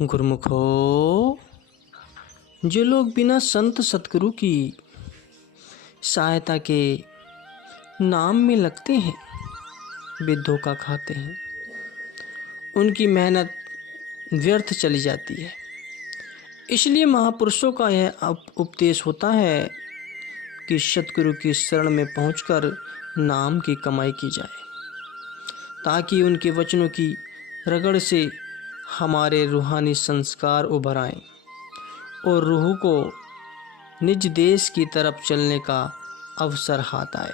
गुरुमुखो, जो लोग बिना संत सतगुरु की सहायता के नाम में लगते हैं वे धोखा खाते हैं। उनकी मेहनत व्यर्थ चली जाती है। इसलिए महापुरुषों का यह उपदेश होता है कि सतगुरु की शरण में पहुंचकर नाम की कमाई की जाए, ताकि उनके वचनों की रगड़ से हमारे रूहानी संस्कार उभर आएं और रूह को निज देश की तरफ चलने का अवसर हाथ आए।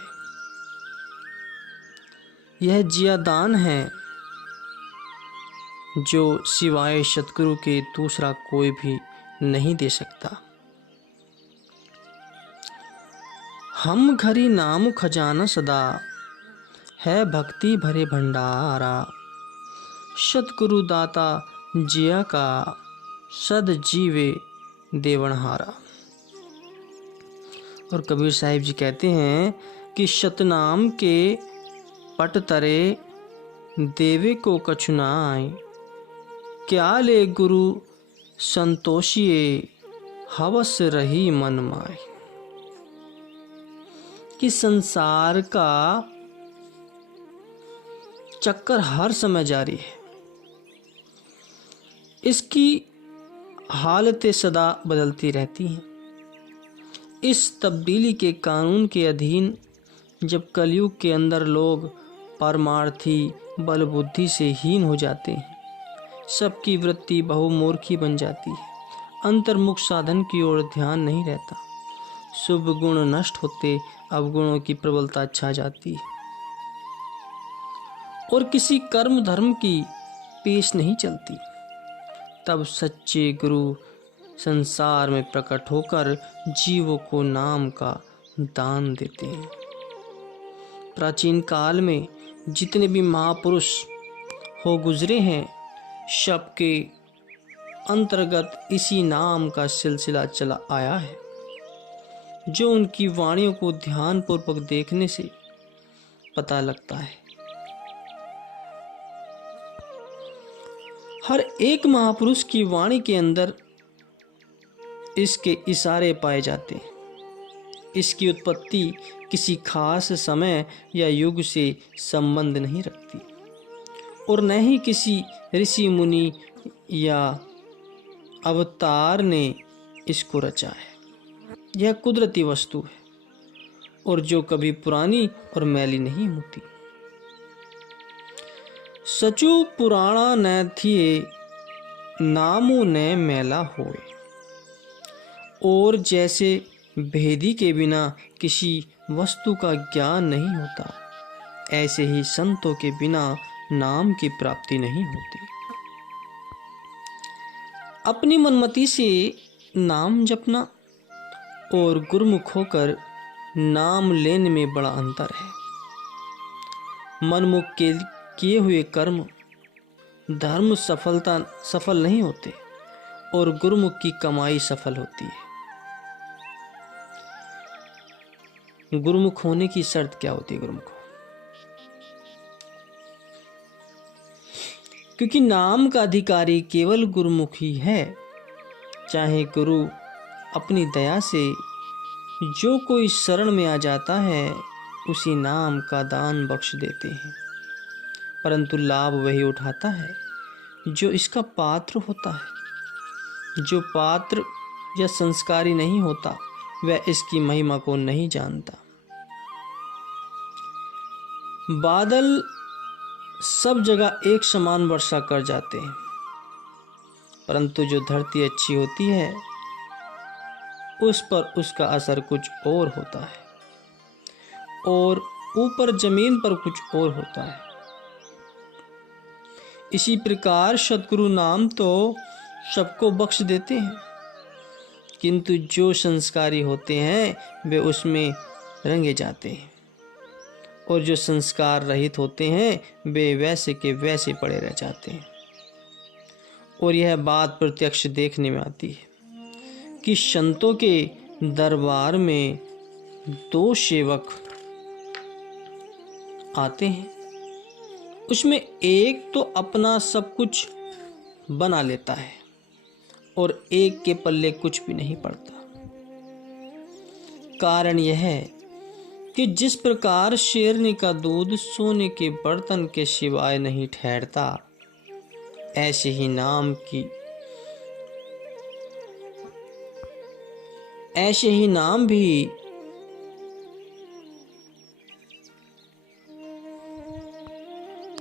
यह जियादान है जो सिवाय सतगुरु के दूसरा कोई भी नहीं दे सकता। हम घरी नाम खजाना सदा है भक्ति भरे भंडारा, सतगुरु दाता जिया का सद जीवे देवनहारा। और कबीर साहिब जी कहते हैं कि सतनाम के पट तरे देवे को कछु नाय, क्या ले गुरु संतोषिए हवस रही मन माय। कि संसार का चक्कर हर समय जारी है, इसकी हालतें सदा बदलती रहती हैं। इस तब्दीली के कानून के अधीन जब कलयुग के अंदर लोग पारमार्थी बल बुद्धि से हीन हो जाते हैं, सबकी वृत्ति बहुमूर्खी बन जाती है, अंतर्मुख साधन की ओर ध्यान नहीं रहता, शुभ गुण नष्ट होते अवगुणों की प्रबलता छा जाती है और किसी कर्म धर्म की पेश नहीं चलती, तब सच्चे गुरु संसार में प्रकट होकर जीवों को नाम का दान देते हैं। प्राचीन काल में जितने भी महापुरुष हो गुजरे हैं, सबके अंतर्गत इसी नाम का सिलसिला चला आया है, जो उनकी वाणियों को ध्यानपूर्वक देखने से पता लगता है। हर एक महापुरुष की वाणी के अंदर इसके इशारे पाए जाते हैं। इसकी उत्पत्ति किसी खास समय या युग से संबंध नहीं रखती और न ही किसी ऋषि मुनि या अवतार ने इसको रचा है। यह कुदरती वस्तु है और जो कभी पुरानी और मैली नहीं होती। सचु पुराना न थिए नामो न मैला होए, और जैसे भेदी के बिना किसी वस्तु का ज्ञान नहीं होता, ऐसे ही संतों के बिना नाम की प्राप्ति नहीं होती। अपनी मनमति से नाम जपना और गुरुमुख होकर नाम लेने में बड़ा अंतर है। मनमुख के किए हुए कर्म धर्म सफल नहीं होते और गुरुमुख की कमाई सफल होती है। गुरुमुख होने की शर्त क्या होती है? गुरुमुख क्योंकि नाम का अधिकारी केवल गुरुमुख ही है। चाहे गुरु अपनी दया से जो कोई शरण में आ जाता है उसी नाम का दान बख्श देते हैं, परंतु लाभ वही उठाता है जो इसका पात्र होता है। जो पात्र या संस्कारी नहीं होता वह इसकी महिमा को नहीं जानता। बादल सब जगह एक समान वर्षा कर जाते हैं, परंतु जो धरती अच्छी होती है उस पर उसका असर कुछ और होता है और ऊपर जमीन पर कुछ और होता है। इसी प्रकार सतगुरु नाम तो सबको बख्श देते हैं, किंतु जो संस्कारी होते हैं वे उसमें रंगे जाते हैं और जो संस्कार रहित होते हैं वे वैसे के वैसे पड़े रह जाते हैं। और यह बात प्रत्यक्ष देखने में आती है कि संतों के दरबार में दो सेवक आते हैं, उसमें एक तो अपना सब कुछ बना लेता है और एक के पल्ले कुछ भी नहीं पड़ता। कारण यह है कि जिस प्रकार शेरनी का दूध सोने के बर्तन के सिवाय नहीं ठहरता, ऐसे ही नाम भी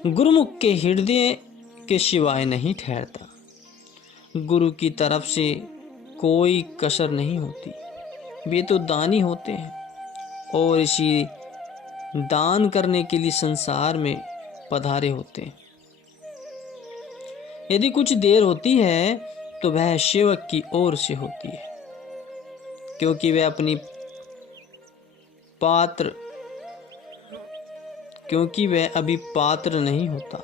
गुरुमुख के हृदय के सिवाय नहीं ठहरता। गुरु की तरफ से कोई कसर नहीं होती। वे तो दानी होते हैं और इसी दान करने के लिए संसार में पधारे होते हैं। यदि कुछ देर होती है तो वह सेवक की ओर से होती है, क्योंकि वह अभी पात्र नहीं होता,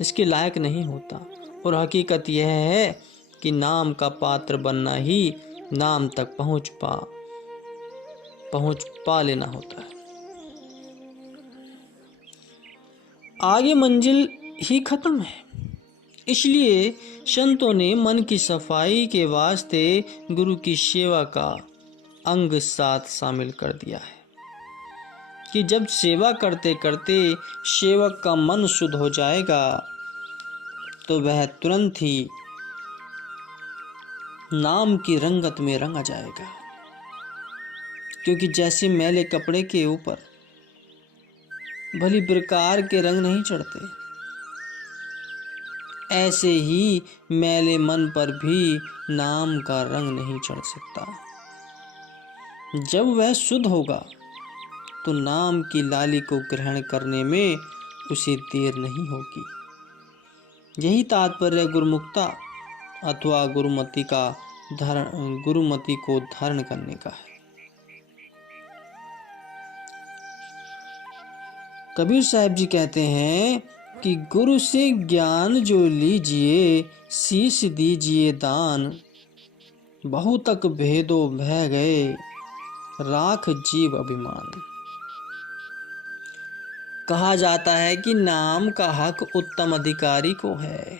इसके लायक नहीं होता। और हकीकत यह है कि नाम का पात्र बनना ही नाम तक पहुंच पा लेना होता है। आगे मंजिल ही खत्म है। इसलिए संतों ने मन की सफाई के वास्ते गुरु की सेवा का अंग साथ शामिल कर दिया है कि जब सेवा करते करते सेवक का मन शुद्ध हो जाएगा तो वह तुरंत ही नाम की रंगत में रंगा जाएगा। क्योंकि जैसे मैले कपड़े के ऊपर भली प्रकार के रंग नहीं चढ़ते, ऐसे ही मैले मन पर भी नाम का रंग नहीं चढ़ सकता। जब वह शुद्ध होगा तो नाम की लाली को ग्रहण करने में उसे देर नहीं होगी। यही तात्पर्य गुरुमुक्ता अथवा गुरुमति को धारण करने का है। कबीर साहब जी कहते हैं कि गुरु से ज्ञान जो लीजिए, शीश दीजिए दान, बहुतक भेदो भय गए, राख जीव अभिमान। कहा जाता है कि नाम का हक उत्तम अधिकारी को है,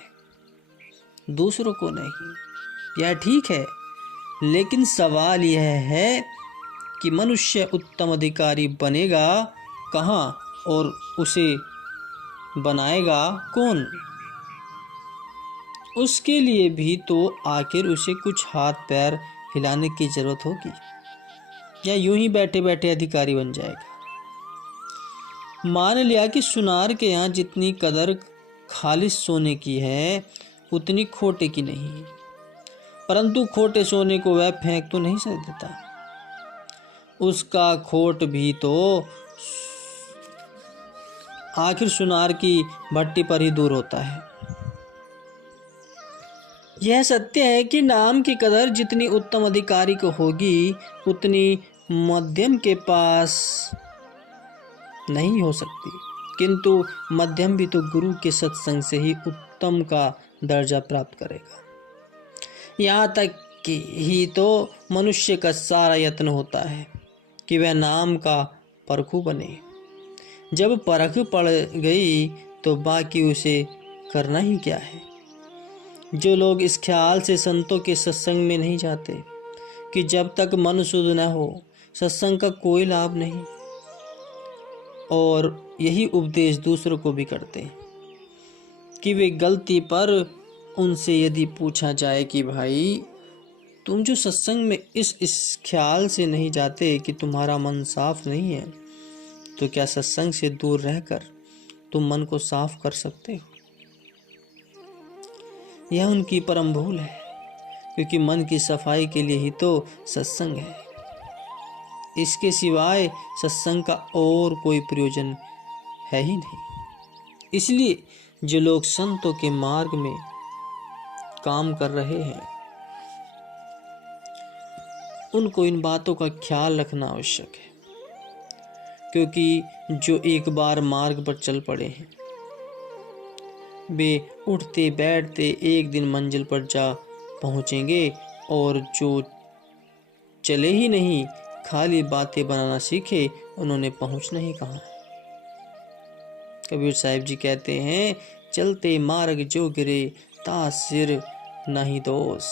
दूसरों को नहीं। यह ठीक है, लेकिन सवाल यह है कि मनुष्य उत्तम अधिकारी बनेगा कहाँ और उसे बनाएगा कौन? उसके लिए भी तो आखिर उसे कुछ हाथ पैर हिलाने की जरूरत होगी, या यूं ही बैठे बैठे अधिकारी बन जाएगा। मान लिया कि सुनार के यहाँ जितनी कदर खालिस सोने की है उतनी खोटे की नहीं है, परंतु खोटे सोने को वह फेंक तो नहीं सक देता। उसका खोट भी तो आखिर सुनार की भट्टी पर ही दूर होता है। यह सत्य है कि नाम की कदर जितनी उत्तम अधिकारी को होगी उतनी मध्यम के पास नहीं हो सकती, किंतु मध्यम भी तो गुरु के सत्संग से ही उत्तम का दर्जा प्राप्त करेगा। यहाँ तक कि ही तो मनुष्य का सारा यत्न होता है कि वह नाम का परखू बने। जब परख पड़ गई तो बाकी उसे करना ही क्या है। जो लोग इस ख्याल से संतों के सत्संग में नहीं जाते कि जब तक मन शुद्ध न हो सत्संग का कोई लाभ नहीं, और यही उपदेश दूसरों को भी करते हैं कि वे गलती पर उनसे यदि पूछा जाए कि भाई तुम जो सत्संग में इस ख्याल से नहीं जाते कि तुम्हारा मन साफ नहीं है, तो क्या सत्संग से दूर रहकर तुम मन को साफ कर सकते हो? यह उनकी परम भूल है, क्योंकि मन की सफाई के लिए ही तो सत्संग है। इसके सिवाय सत्संग का और कोई प्रयोजन है ही नहीं। इसलिए जो लोग संतों के मार्ग में काम कर रहे हैं उनको इन बातों का ख्याल रखना आवश्यक है, क्योंकि जो एक बार मार्ग पर चल पड़े हैं वे उठते बैठते एक दिन मंजिल पर जा पहुंचेंगे, और जो चले ही नहीं खाली बातें बनाना सीखे उन्होंने पहुंचना ही कहाँ है। कबीर साहिब जी कहते हैं, चलते मार्ग जो गिरे ता सिर नहीं दोष,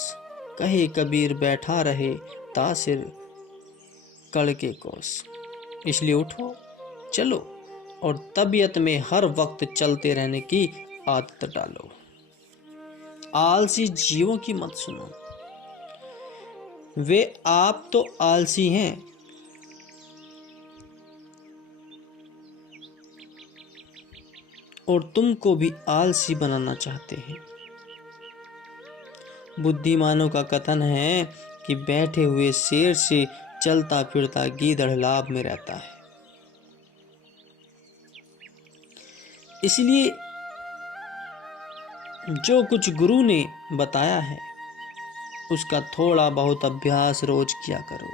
कहे कबीर बैठा रहे तासिर कड़ के कोस। इसलिए उठो, चलो और तबीयत में हर वक्त चलते रहने की आदत डालो। आलसी जीवों की मत सुनो, वे आप तो आलसी हैं, और तुमको भी आलसी बनाना चाहते हैं। बुद्धिमानों का कथन है कि बैठे हुए शेर से चलता फिरता गीदड़ लाभ में रहता है। इसलिए जो कुछ गुरु ने बताया है उसका थोड़ा बहुत अभ्यास रोज किया करो,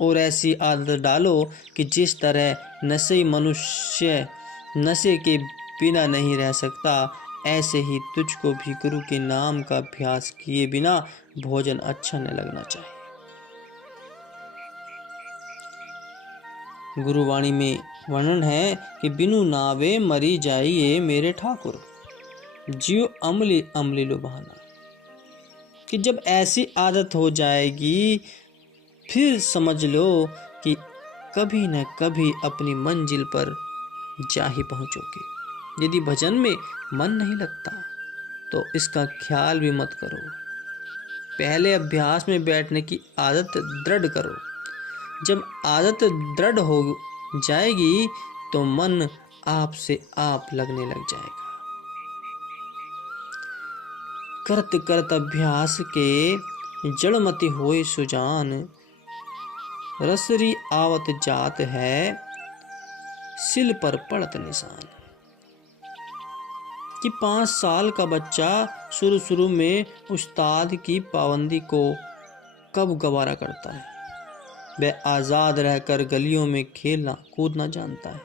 और ऐसी आदत डालो कि जिस तरह नशे मनुष्य नशे के बिना नहीं रह सकता, ऐसे ही तुझको भी गुरु के नाम का अभ्यास किए बिना भोजन अच्छा न लगना चाहिए। गुरुवाणी में वर्णन है कि बिनु नावे मरी जाइए मेरे ठाकुर, जियो अमली अमली लुभाना। कि जब ऐसी आदत हो जाएगी फिर समझ लो कि कभी न कभी अपनी मंजिल पर जा ही पहुंचोगे। यदि भजन में मन नहीं लगता तो इसका ख्याल भी मत करो। पहले अभ्यास में बैठने की आदत दृढ़ करो। जब आदत दृढ़ हो जाएगी तो मन आप से आप लगने लग जाएगा। करत करत अभ्यास के जड़मति होए सुजान, रसरी आवत जात है सिल पर पड़त निशान। कि 5 साल का बच्चा शुरू में उस्ताद की पाबंदी को कब गवारा करता है। वह आजाद रहकर गलियों में खेलना कूदना जानता है।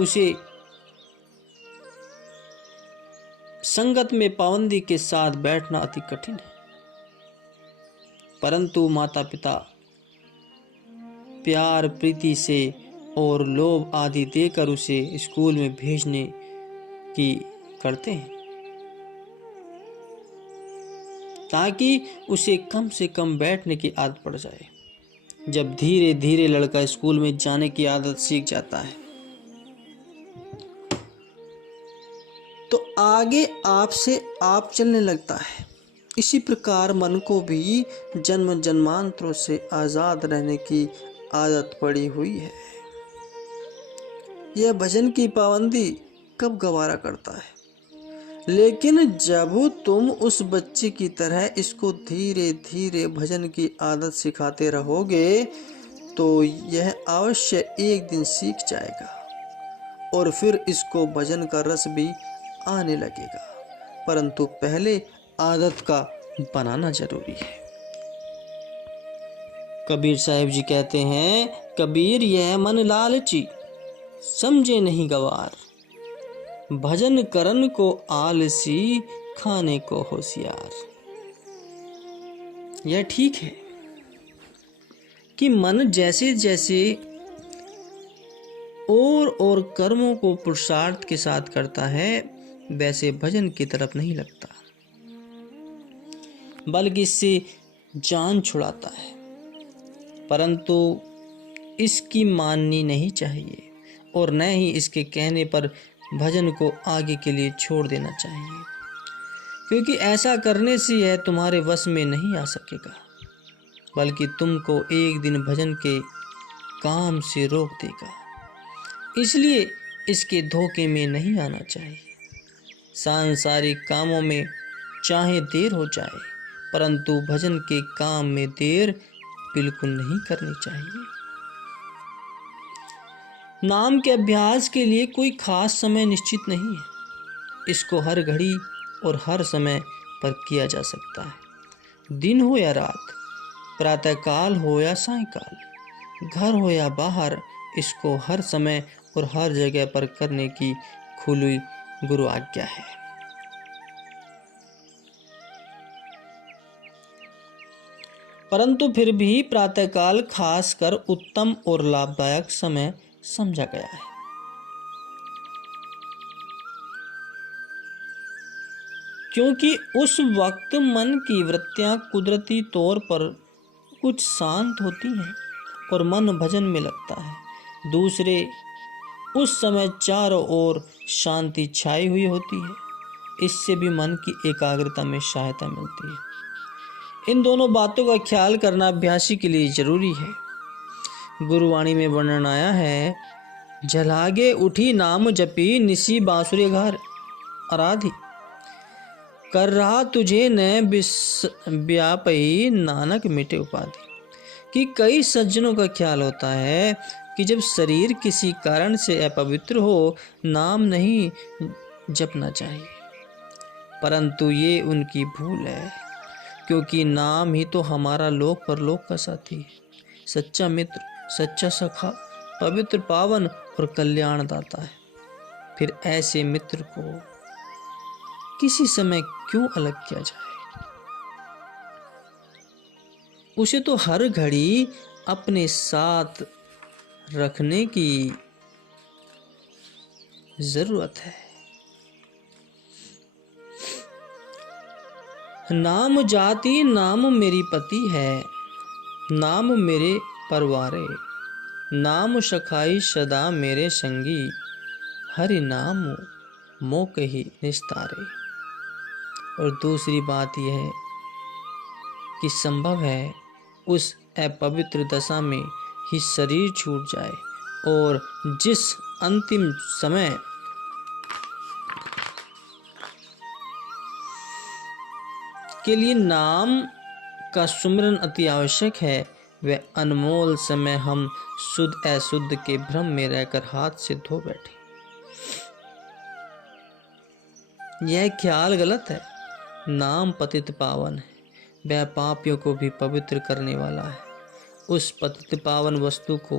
उसे संगत में पाबंदी के साथ बैठना अति कठिन है। परंतु माता पिता प्यार प्रीति से और लोभ आदि देकर उसे स्कूल में भेजने की करते हैं, ताकि उसे कम से कम बैठने की आदत पड़ जाए। जब धीरे धीरे लड़का स्कूल में जाने की आदत सीख जाता है तो आगे आपसे आप चलने लगता है। इसी प्रकार मन को भी जन्म जन्मांतरों से आजाद रहने की आदत पड़ी हुई है। यह भजन की पाबंदी कब गवारा करता है। लेकिन जब तुम उस बच्चे की तरह इसको धीरे धीरे भजन की आदत सिखाते रहोगे तो यह अवश्य एक दिन सीख जाएगा और फिर इसको भजन का रस भी आने लगेगा। परंतु पहले आदत का बनाना जरूरी है। कबीर साहिब जी कहते हैं, कबीर यह मन लालची समझे नहीं गवार, भजन करन को आलसी खाने को होशियार। यह ठीक है कि मन जैसे जैसे और कर्मों को पुरुषार्थ के साथ करता है वैसे भजन की तरफ नहीं लगता, बल्कि इससे जान छुड़ाता है। परंतु इसकी माननी नहीं चाहिए और न ही इसके कहने पर भजन को आगे के लिए छोड़ देना चाहिए, क्योंकि ऐसा करने से यह तुम्हारे वश में नहीं आ सकेगा, बल्कि तुमको एक दिन भजन के काम से रोक देगा। इसलिए इसके धोखे में नहीं आना चाहिए। सांसारिक कामों में चाहे देर हो जाए, परंतु भजन के काम में देर बिल्कुल नहीं करनी चाहिए। नाम के अभ्यास के लिए कोई खास समय निश्चित नहीं है। इसको हर घड़ी और हर समय पर किया जा सकता है, दिन हो या रात, प्रातःकाल हो या सायंकाल, घर हो या बाहर। इसको हर समय और हर जगह पर करने की खुली गुरु आज्ञा है। परंतु फिर भी प्रातःकाल खासकर उत्तम और लाभदायक समय समझा गया है। क्योंकि उस वक्त मन की वृत्तियां कुदरती तौर पर कुछ शांत होती हैं और मन भजन में लगता है। दूसरे उस समय चारों ओर शांति छाई हुई होती है। इससे भी मन की एकाग्रता में सहायता मिलती है। इन दोनों बातों का ख्याल करना अभ्यासी के लिए जरूरी है। गुरुवाणी में वर्णन आया है, जलागे उठी नाम जपी निसी बांसुरी घर आराधी, कर रहा तुझे न व्यापई नानक मिटे उपाधि। कि कई सज्जनों का ख्याल होता है कि जब शरीर किसी कारण से अपवित्र हो, नाम नहीं जपना चाहिए, परंतु ये उनकी भूल है, क्योंकि नाम ही तो हमारा लोक परलोक का साथी है, सच्चा मित्र, सच्चा सखा, पवित्र, पावन और कल्याण दाता है। फिर ऐसे मित्र को किसी समय क्यों अलग किया जाए? उसे तो हर घड़ी अपने साथ रखने की जरूरत है। नाम जाति नाम मेरी पति है, नाम मेरे परवारे, नाम सखाई सदा मेरे संगी, हरि नाम मोक ही निस्तारे। और दूसरी बात यह है कि संभव है उस अपवित्र दशा में ही शरीर छूट जाए, और जिस अंतिम समय के लिए नाम का सुमिरन अति आवश्यक है, वह अनमोल समय हम शुद्ध अशुद्ध के भ्रम में रहकर हाथ से धो बैठे। यह ख्याल गलत है। नाम पतित पावन है, वह पापियों को भी पवित्र करने वाला है। उस पतित पावन वस्तु को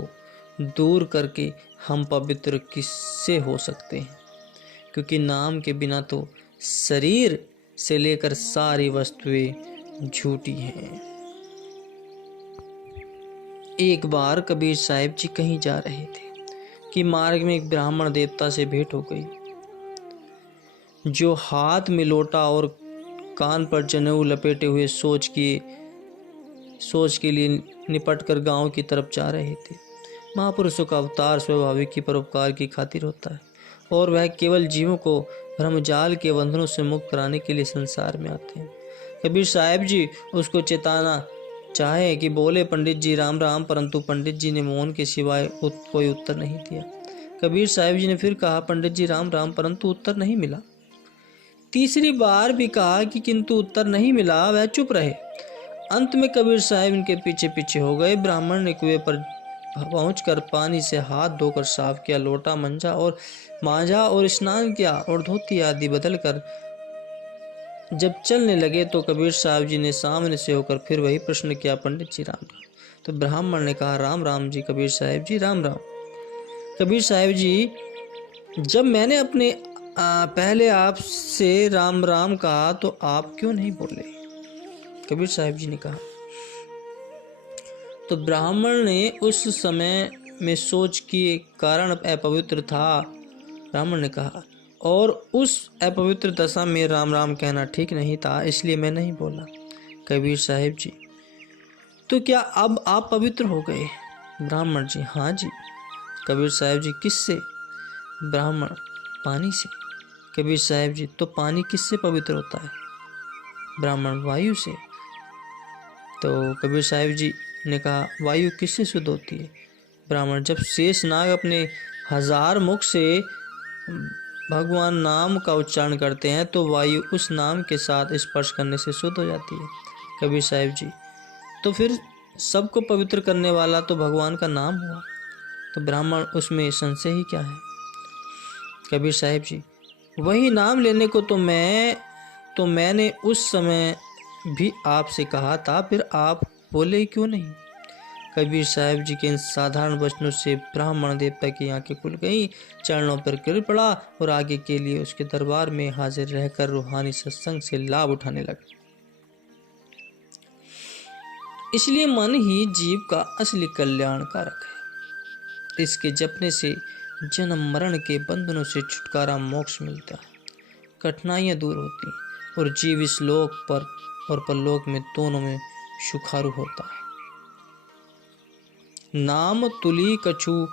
दूर करके हम पवित्र किससे हो सकते हैं? क्योंकि नाम के बिना तो शरीर से लेकर सारी वस्तुएं झूठी हैं। एक बार कबीर साहिब जी कहीं जा रहे थे कि मार्ग में एक ब्राह्मण देवता से भेंट हो गई, जो हाथ में लोटा और कान पर जनेऊ लपेटे हुए सोच के लिए निपट कर गांव की तरफ जा रहे थे। महापुरुषों का अवतार स्वाभाविक ही परोपकार की खातिर होता है, और वह केवल जीवों को भ्रमजाल के बंधनों से मुक्त कराने के लिए संसार में आते हैं। कबीर साहिब जी उसको चेताना चाहे कि बोले पंडित जी राम राम, परंतु पंडित जी ने मौन के सिवाय कोई उत्तर नहीं दिया। कबीर साहिब जी ने फिर कहा पंडित जी राम राम, परंतु उत्तर नहीं मिला। तीसरी बार भी कहा कि किंतु उत्तर नहीं मिला, वह चुप रहे। अंत में कबीर साहिब इनके पीछे पीछे हो गए। ब्राह्मण ने कुएं पर पहुंचकर पानी से हाथ धोकर साफ किया, लोटा मांझा और स्नान किया और धोती आदि बदल कर जब चलने लगे तो कबीर साहब जी ने सामने से होकर फिर वही प्रश्न किया, पंडित जी राम राम। तो ब्राह्मण ने कहा राम राम जी कबीर साहिब जी राम राम। कबीर साहिब जी, जब मैंने अपने पहले आपसे राम राम कहा तो आप क्यों नहीं बोले? कबीर साहिब जी ने कहा। तो ब्राह्मण ने उस समय में सोच के कारण अपवित्र था। ब्राह्मण ने कहा, और उस अपवित्र दशा में राम राम कहना ठीक नहीं था, इसलिए मैं नहीं बोला। कबीर साहिब जी, तो क्या अब आप पवित्र हो गए? ब्राह्मण जी, हाँ जी। कबीर साहिब जी, किससे? ब्राह्मण, पानी से। कबीर साहिब जी, तो पानी किससे पवित्र होता है? ब्राह्मण, वायु से। तो कबीर साहिब जी ने कहा, वायु किससे शुद्ध होती है? ब्राह्मण, जब शेष नाग अपने 1000 मुख से भगवान नाम का उच्चारण करते हैं तो वायु उस नाम के साथ स्पर्श करने से शुद्ध हो जाती है। कबीर साहिब जी, तो फिर सबको पवित्र करने वाला तो भगवान का नाम हुआ, तो ब्राह्मण उसमें संशय ही क्या है? कबीर साहिब जी, वही नाम लेने को तो मैंने उस समय भी आपसे कहा था, फिर आप बोले क्यों नहीं? कबीर साहिब जी के इन साधारण वचनों से ब्राह्मण देवता की आंखें खुल गईं, चरणों पर गिर पड़ा और आगे के लिए उसके दरबार में हाजिर रहकर रूहानी सत्संग से लाभ उठाने लगा। इसलिए मन ही जीव का असली कल्याण कारक है। इसके जपने से जन्म मरण के बंधनों से छुटकारा, मोक्ष मिलता है, कठिनाइयां दूर होती हैं, और जीव इस लोक पर और परलोक में दोनों में सुखारू होता है। नाम तुली कछु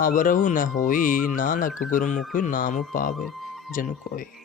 अबरहु न होई, नानक गुरुमुख नाम पावे जन कोई।